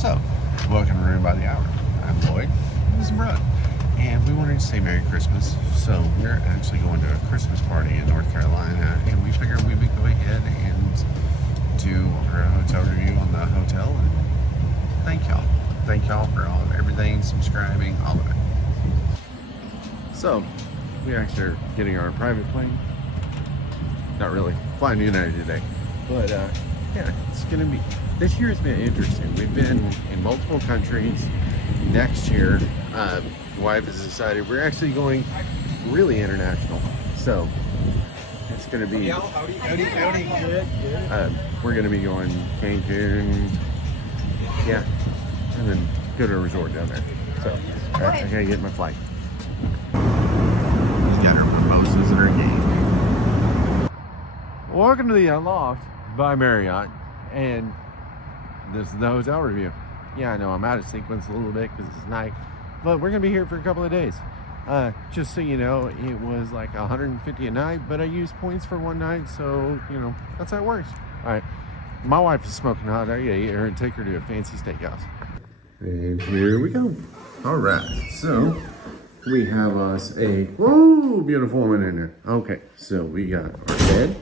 So, welcome to Room by the Hour. I'm Lloyd. This is Brooke. And we wanted to say Merry Christmas. So, we're actually going to a Christmas party in North Carolina. And we figured we would go ahead and do our hotel review on the hotel. And thank y'all. Thank y'all for all of everything, subscribing, all of it. So, we actually are getting our private plane. Not really. Flying United today. But, yeah, it's going to be... This year has been interesting. We've been in multiple countries. Next year, the wife has decided we're actually going really international. So it's going to be. Howdy. We're going to be going Cancun. Yeah, and then go to a resort down there. So I gotta get my flight. She's got her mimosas in her game. Welcome to the Aloft by Marriott, and this is the hotel review. Yeah, I know I'm out of sequence a little bit because it's night, but we're gonna be here for a couple of days. Just so you know, it was like $150 a night, but I used points for one night, so you know that's how it works. All right, my wife is smoking hot. I gotta eat her and take her to a fancy steakhouse. And here we go. All right, so we have us a beautiful woman in there. Okay, so we got our bed.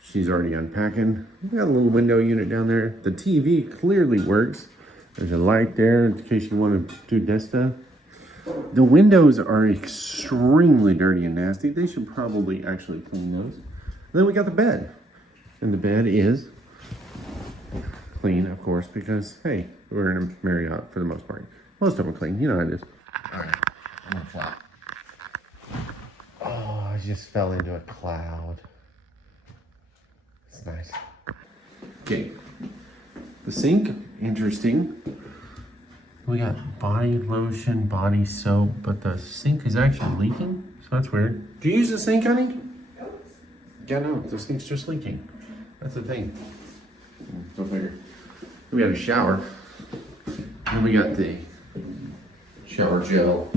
She's already unpacking. We got a little window unit down there. The TV clearly works. There's a light there in case you want to do this stuff. The windows are extremely dirty and nasty. They should probably actually clean those. And then we got the bed. And the bed is clean, of course, because, hey, we're in a Marriott for the most part. Most of them are clean. You know how it is. All right, I'm going to flop. Oh, I just fell into a cloud. It's nice. Okay. The sink, interesting. We got body lotion, body soap, but the sink is actually leaking, so that's weird. Do you use the sink, honey? Yeah, no, the sink's just leaking. That's the thing. Go figure. We got a shower. And we got the shower gel,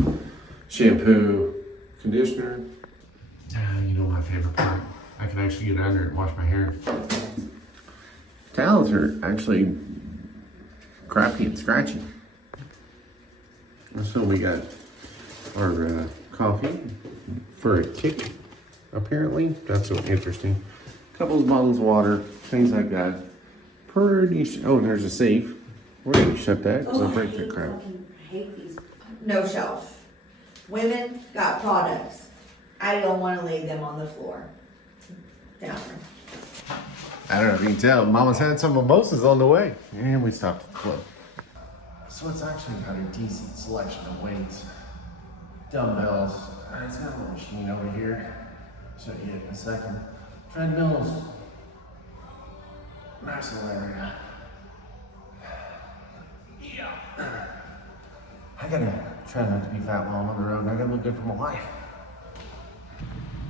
shampoo, conditioner. You know my favorite part. I can actually get under it and wash my hair. Towels are actually crappy and scratchy. So we got our coffee for a kick, apparently. That's so interesting. A couple of bottles of water, things like that. Oh, there's a safe. We're gonna shut that because I'll break that crap. I hate these. No shelf. Women got products. I don't want to lay them on the floor. Down. I don't know if you can tell, Mama's had some mimosas on the way. And we stopped at the club. So it's actually got a decent selection of weights. Dumbbells. It's got a little machine over here. Show you in a second. Treadmills. Nice little area. Yeah. I gotta try not to be fat while I'm on the road. I gotta look good for my wife.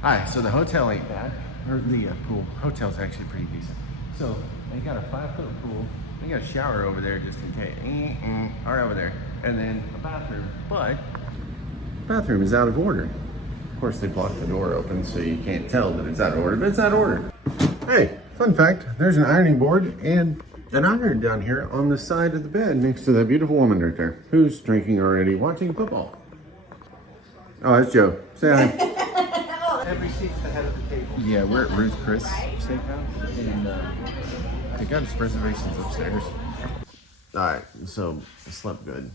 Alright, so the hotel ain't bad. Or the pool. Hotel's actually pretty decent. So they got a 5-foot pool. They got a shower over there just in case. Right over there. And then a bathroom. But the bathroom is out of order. Of course, they blocked the door open so you can't tell that it's out of order, but it's out of order. Hey, fun fact, there's an ironing board and an iron down here on the side of the bed next to that beautiful woman right there who's drinking already, watching football. Oh, that's Joe. Say hi. Every seat's the head of the table. Yeah, we're at Ruth Chris Steakhouse, and they got us reservations upstairs. All right, so I slept good.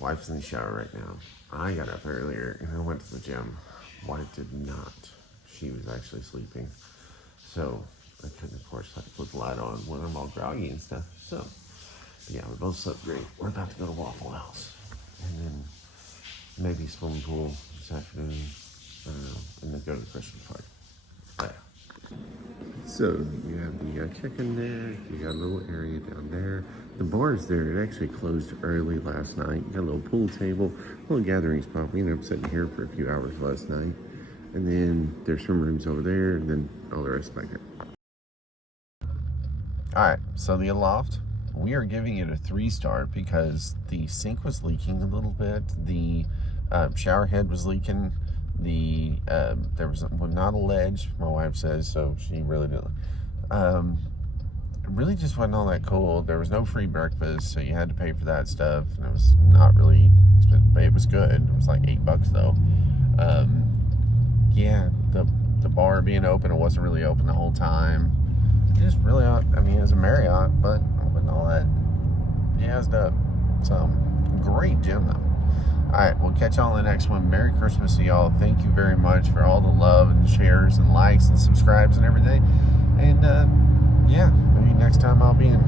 Wife's in the shower right now. I got up earlier and I went to the gym. Wife did not. She was actually sleeping, so I couldn't, of course, have to put the light on when I'm all groggy and stuff. So, yeah, we both slept great. We're about to go to Waffle House, and then maybe swimming pool this afternoon. And then go to the Christmas party. Oh, yeah. So you have the chicken there. You got a little area down there. The bar's there. It actually closed early last night. You got a little pool table, a little gathering spot. We ended up sitting here for a few hours last night. And then there's some rooms over there, and then all the rest back there. All right, so the Aloft, we are giving it a 3-star because the sink was leaking a little bit. The shower head was leaking. There was not a ledge, my wife says, so she really didn't. it really just wasn't all that cool. There was no free breakfast, so you had to pay for that stuff, and it was not really expensive, but it was good. It was like $8 though. Yeah, the bar being open, it wasn't really open the whole time. Just really, I mean, it was a Marriott, but it wasn't all that jazzed up. So, great gym though. Alright, we'll catch y'all in the next one. Merry Christmas to y'all. Thank you very much for all the love and shares and likes and subscribes and everything. And, yeah, maybe next time I'll be in,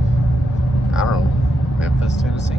I don't know, Memphis, Tennessee.